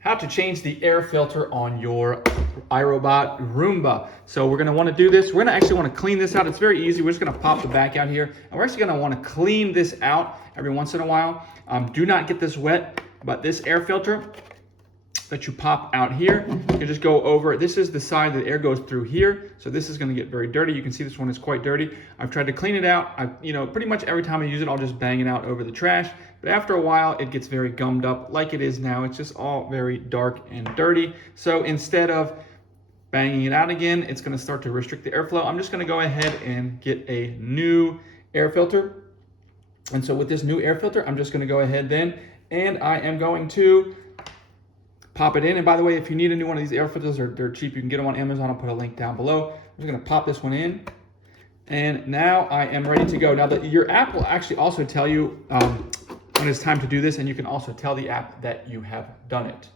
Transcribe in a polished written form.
how to change the air filter on your iRobot Roomba. So we're gonna wanna do this. We're gonna actually wanna clean this out. It's very easy. We're just gonna pop the back out here. And we're actually gonna wanna clean this out every once in a while. Do not get this wet, but this air filter that you pop out here, you can just go over. This is the side that air goes through here. So this is gonna get very dirty. You can see this one is quite dirty. I've tried to clean it out. Pretty much every time I use it, I'll just bang it out over the trash. But after a while, it gets very gummed up like it is now. It's just all very dark and dirty. So instead of banging it out again, it's gonna start to restrict the airflow. I'm just gonna go ahead and get a new air filter. And so with this new air filter, I'm just gonna go ahead then, and I am going to pop it in. And by the way, if you need a new one of these air filters, they're cheap. You can get them on Amazon. I'll put a link down below. I'm just gonna pop this one in. And now I am ready to go. Now your app will actually also tell you when it's time to do this, and you can also tell the app that you have done it.